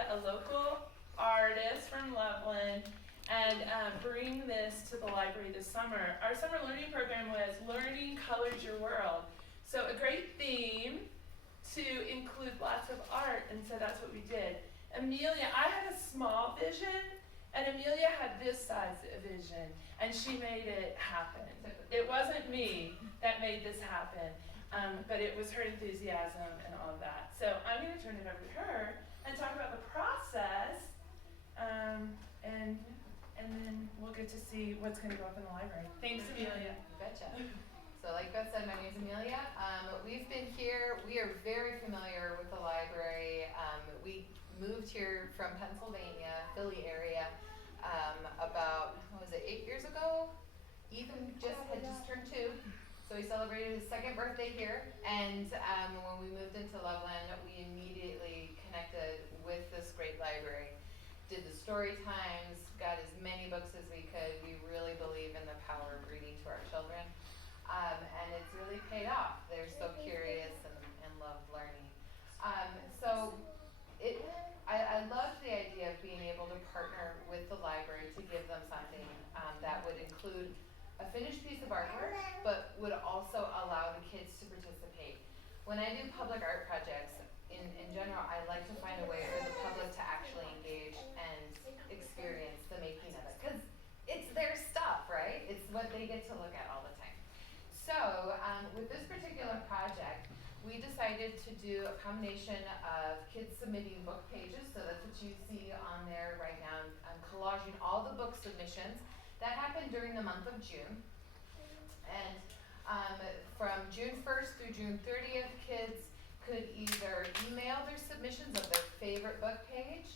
Amelia, a local artist from Loveland, and bring this to the library this summer. Our summer learning program was Learning Colors Your World. So a great theme to include lots of art, and so that's what we did. Amelia, I had a small vision, and Amelia had this size of vision, and she made it happen. It wasn't me that made this happen, but it was her enthusiasm and all of that. So I'm going to turn it over to her and talk about the process, and then we'll get to see what's going to go up in the library. Thanks, Amelia. Betcha. So like Beth said, my name is Amelia. We've been here, we are very familiar with the library. We moved here from Pennsylvania, Philly area, about, 8 years ago? Ethan had just turned 2, so he celebrated his 2nd birthday here. And when we moved into Loveland, we immediately connected with this great library. Did the story times, got as many books as we could. We really believe in the power of reading to our children. And it's really paid off. They're so curious and love learning. I love the idea of being able to partner with the library to give them something that would include a finished piece of artwork, but would also allow the kids to participate. When I do public art projects, in general, I like to find a way for the public to actually engage and experience the making of it. Because it's their stuff, right? It's what they get to look at all the time. So with this particular project, we decided to do a combination of kids submitting book pages, so that's what you see on there right now. I'm collaging all the book submissions. That happened during the month of June. And from June 1st through June 30th, kids could either email their submissions of their favorite book page,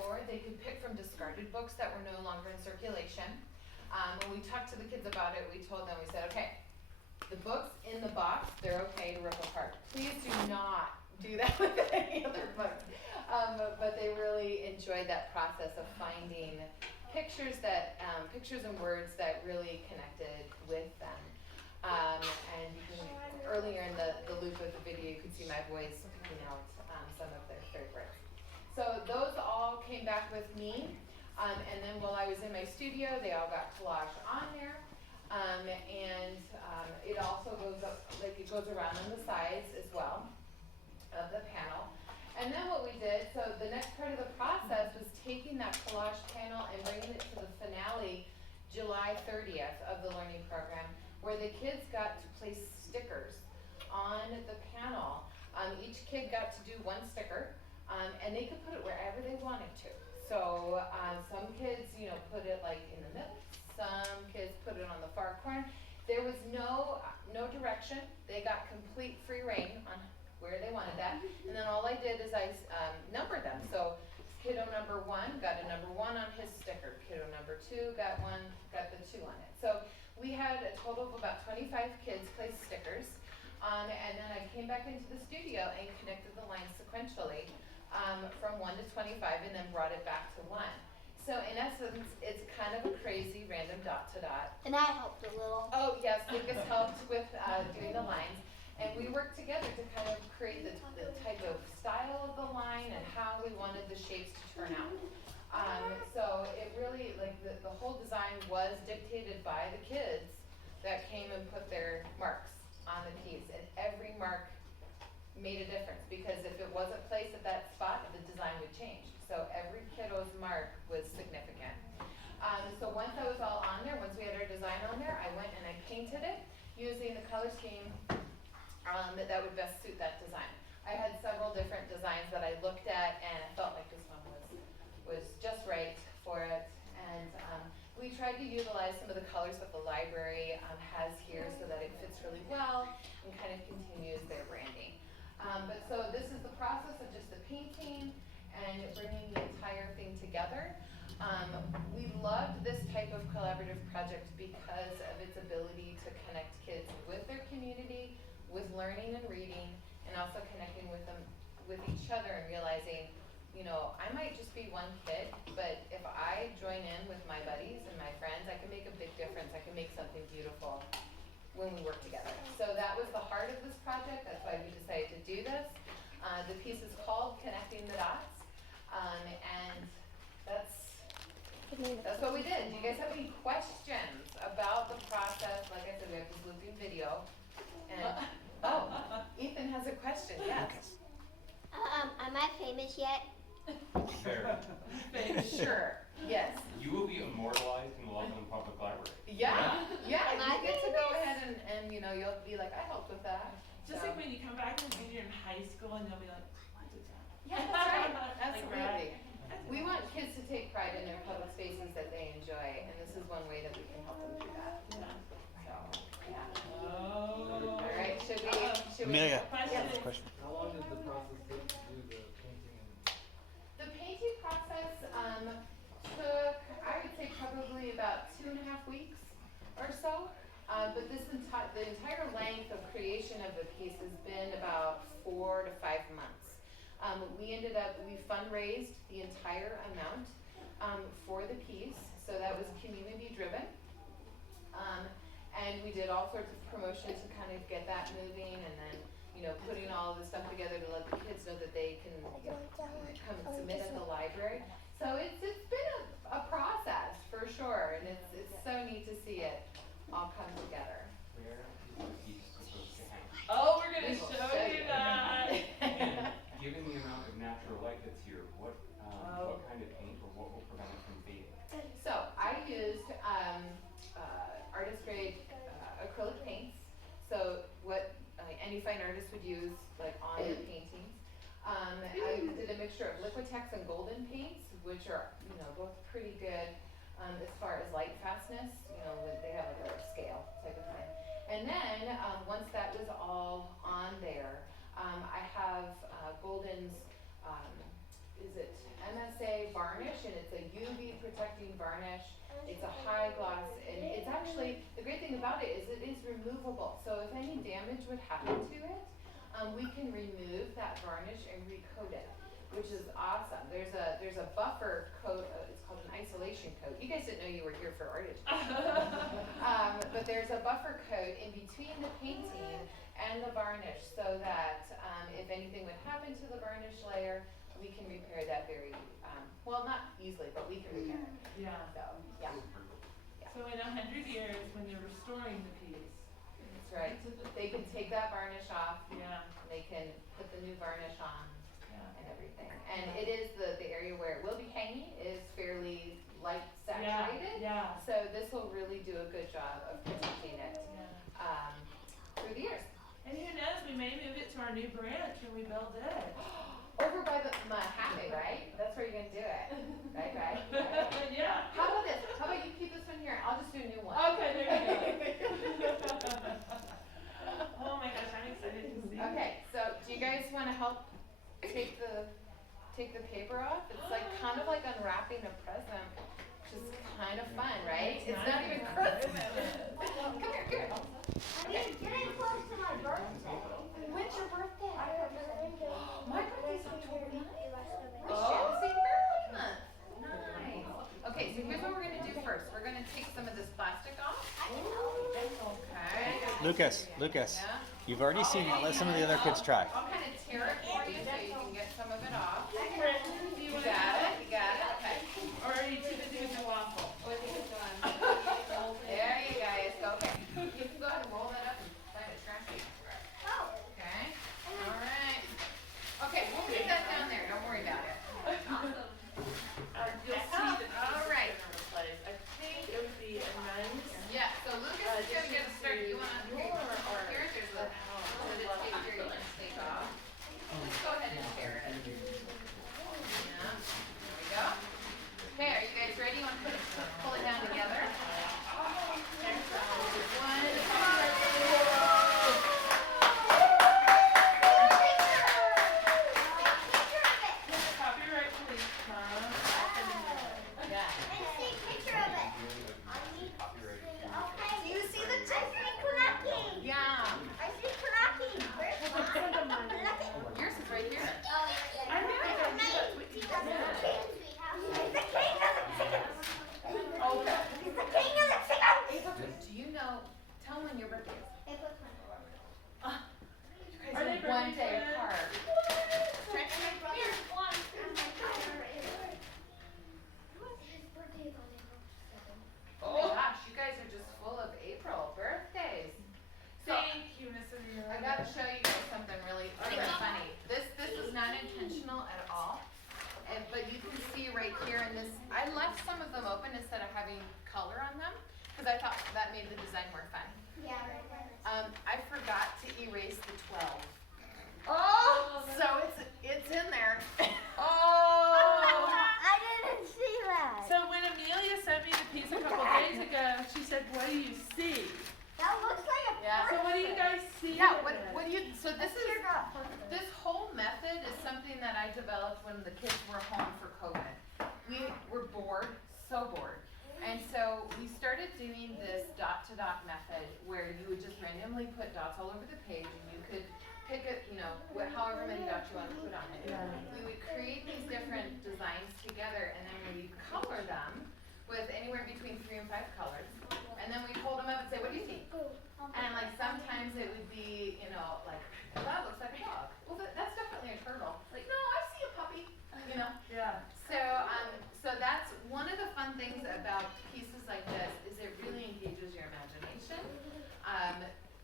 or they could pick from discarded books that were no longer in circulation. When we talked to the kids about it, we told them, we said, okay, the books in the box, they're okay to rip apart. Please do not do that with any other book. But they really enjoyed that process of finding pictures and words that really connected with them. And you can, earlier in the loop of the video, you could see my voice picking out some of their favorites. So those all came back with me. And then while I was in my studio, they all got collaged on there. It also goes up, like it goes around on the sides as well of the panel. And then what we did, so the next part of the process was taking that collage panel and bringing it to the finale, July 30th of the learning program, where the kids got to place stickers on the panel. Each kid got to do one sticker, and they could put it wherever they wanted to. So some kids, put it like in the middle. Some kids put it on the far corner. There was no direction. They got complete free reign on where they wanted that. And then all I did is I numbered them. So kiddo number 1 got a number 1 on his sticker. Kiddo number 2 got the 2 on it. So we had a total of about 25 kids place stickers. And then I came back into the studio and connected the lines sequentially from 1 to 25 and then brought it back to 1. So in essence, it's kind of a crazy random dot to dot. And I helped a little. Oh yes, Lucas helped with doing the lines. And we worked together to kind of create the type of style of the line and how we wanted the shapes to turn out. So it really, like the whole design was dictated by the kids that came and put their marks on the piece. And every mark made a difference, because if it wasn't placed at that spot, the design would change. So every kiddo's mark was significant. So once I was all on there, once we had our design on there, I went and I painted it using the color scheme that would best suit that design. I had several different designs that I looked at, and I felt like this one was just right for it. And we tried to utilize some of the colors that the library has here so that it fits really well and kind of continues their branding. But so this is the process of just the painting and bringing the entire thing together. We loved this type of collaborative project because of its ability to connect kids with their community, with learning and reading, and also connecting with them, with each other, and realizing, I might just be one kid, but if I join in with my buddies and my friends, I can make a big difference. I can make something beautiful when we work together. So that was the heart of this project. That's why we decided to do this. The piece is called Connecting the Dots. That's what we did. Do you guys have any questions about the process? Like I said, we have this looping video. And, Ethan has a question, yes. Am I famous yet? Very. Sure, yes. You will be immortalized in the Loveland Public Library. Yeah, Am I you get to go famous? ahead and you'll be like, I helped with that. Just So. like when you come back and you're in high school and you'll be like, what is that? Yeah, that's right. Like, Absolutely. right? We want kids to take pride in their public spaces that they enjoy, and this is one way that we can help them do that. Yeah. So, yeah. Oh. All right, should we? Amelia, Question. question. How long did the process take to do the painting and? The painting process took, I would say, probably about 2.5 weeks or so. But the entire length of creation of the piece has been about 4 to 5 months. We fundraised the entire amount for the piece, so that was community driven. And we did all sorts of promotion to kind of get that moving, and then, putting all of the stuff together to let the kids know that they can come and submit at the library. So it's been a process for sure, and it's so neat to see it all come together. Where is the piece supposed to hang? Oh, we're gonna We will show show you you. that. And given the amount of natural light that's here, what Oh. kind of paint or what will prevent it from fading? So I used artist grade acrylic paints. So what any fine artist would use like on their paintings. I did a mixture of Liquitex and golden paints, which are both pretty good as far as light fastness. They have like a scale type of thing. And then once that was all on there, I have Golden's is it Msa Varnish, and it's a UV protecting varnish. It's a high gloss, and it's actually, the great thing about it is removable. So if any damage would happen to it, we can remove that varnish and recoat it, which is awesome. There's a buffer coat, it's called an isolation coat. You guys didn't know you were here for art education. But there's a buffer coat in between the painting and the varnish, so that if anything would happen to the varnish layer, we can repair that very, well, not easily, but we can repair it. Yeah. So, yeah, So in 100 years, when they're restoring the piece, that's right. They can take that varnish off, yeah, they can put the new varnish on yeah. and everything. And it is the area where it will be hanging is fairly light saturated. Yeah, So this will really do a good job of protecting it yeah. through the years. And who knows, we may move it to our new branch when we build it. Over by the Mahaffey, right? That's where you're gonna do it. Right. Yeah. How about this? How about you keep this one here? I'll just do a new one. Okay, there you go. Oh my gosh, I'm excited to see. Okay, so do you guys wanna help take the paper off? It's like kind of like unwrapping a present, which is kind of fun, right? It's not even Christmas. Come here. I mean, getting close to my birthday. When's your birthday? My birthday's October 9th. Oh. Same birthday month. Nice. Okay, so here's what we're gonna do first. We're gonna take some of this plastic off. Okay. Lucas, Yeah. you've already seen it. Let some of the other kids try. I'll kind of tear it for you so you can get some of it off. Do you You want got it? Okay. Or are you too busy with the waffle? What is this one? There you guys go. Okay. You can go ahead and roll that up and find it scratchy. Okay. All right. Okay, we'll leave that down there. Don't worry about it. You'll see the All right. place. I think it would be a nice. Yeah, so Lucas is gonna get us started. You wanna, here's a tape here you can take off. original at all. But you can see right here in this, I left some of them open instead of having color on them, because I thought that made the design more fun. Yeah. I forgot to erase the 12. Oh! So it's in there. Oh! I didn't see that. So when Amelia sent me the piece a couple days ago, she said, "What do you see?" That looks like a Yeah. So what do you guys see? Yeah, with what it? do you, so this is, You're not perfect. this whole method is something that I developed when the kids were home for COVID. We were bored, so bored. And so we started doing this dot to dot method where you would just randomly put dots all over the page and you could pick it, however many dots you want to put on it. Yeah. We would create these different designs together and then we would color them with anywhere between 3 and 5 colors. And then we'd hold them up and say, what do you see? And like sometimes it would be, like, well, that looks like a dog. Well, that's definitely a turtle. Like, no, I see a puppy. Yeah. So that's one of the fun things about pieces like this is it really engages your imagination.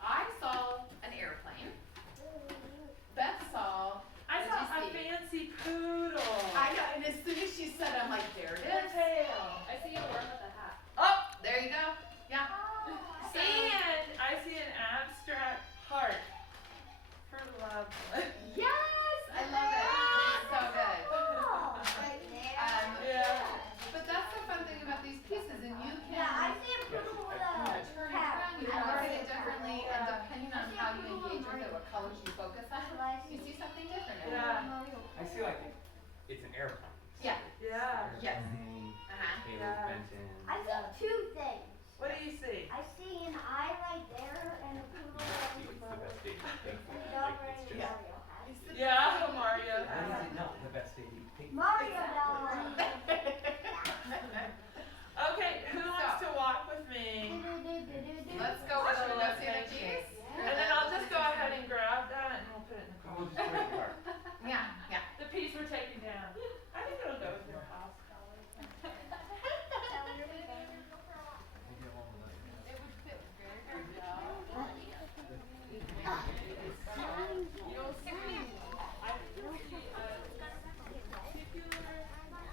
I saw an airplane. Beth saw. I what saw a did you see? fancy poodle. I know, and as soon as she said, I'm like, there it The is. tail. I see a worm with a hat. Oh, there you go. Yeah. So, And I see an abstract heart for love. yes, I love it. It's so good. Oh, right there. Yeah. But that's the fun thing about these pieces, and you can Yeah, I see a poodle with a turn it hat. around, you can look at it differently, and depending on how you engage with it, what colors you focus on, you see something different. Yeah. I see like it's an airplane. Yeah. Yeah. Yes. Airplane, Uh-huh. tail Yeah. bent in. I see two things. What do you see? I see an eye right there and a poodle See, and it's the best baby pink. a Like dog it's wearing a just. Mario hat. Yeah, Mario. Why is it not the best baby pink? Mario doll. Okay, who wants to walk with me? Let's go with the let's see the piece. And then I'll just go ahead and grab that and we'll put it in the car. We'll just put it in the car. Yeah, yeah. The piece we're taking down. I think it'll go with your house color. It would fit very good. You'll see, I see a particular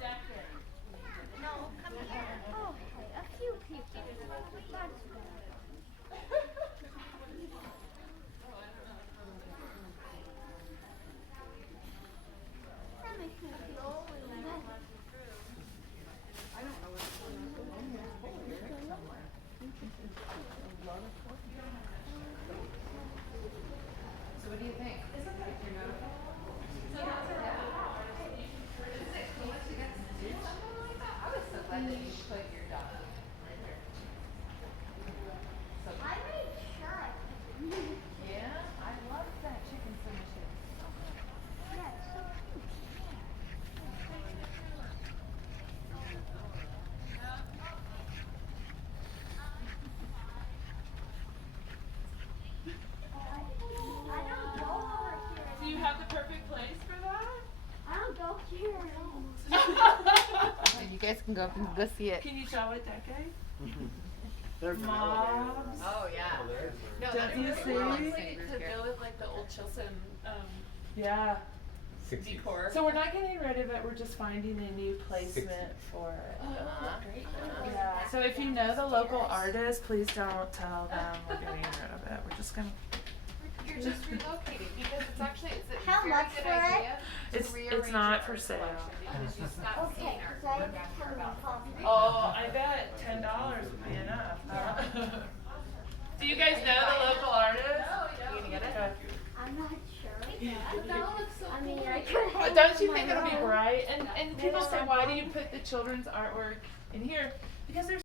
decade. Oh, okay, a few people. That's better. That makes me feel better. So what do you think? Is it like your notebook? I was so glad that you put your dog right there. So, I made sure I put it. yeah, I love that chicken submission. Yeah, it's so cute. I don't go over here. Do you have the perfect place for that? I don't go here at all. You guys can go up and go see it. Can you tell what decade? There's an Mobs. Oh, yeah. No, Don't that's you really see? cool. To go with like the old Chilson Yeah. 60s. decor. So we're not getting rid of it, we're just finding a new placement for it. Uh-huh. Great. Yeah, so if you know the local artist, please don't tell them we're getting rid of it. We're just gonna. You're just relocating because it's actually a How very much good for it? idea to It's rearrange not your for art sale. collection because you stop Okay, seeing art because I going have back for about coffee. Oh, I bet $10 would be enough. Huh? Do you guys know the local artist? You gonna get it? Okay. I'm not sure. That one looks so I mean, cool. I could But hang don't it you in think my it'll be room. bright? And people say, why do you put the children's artwork in here? Because there's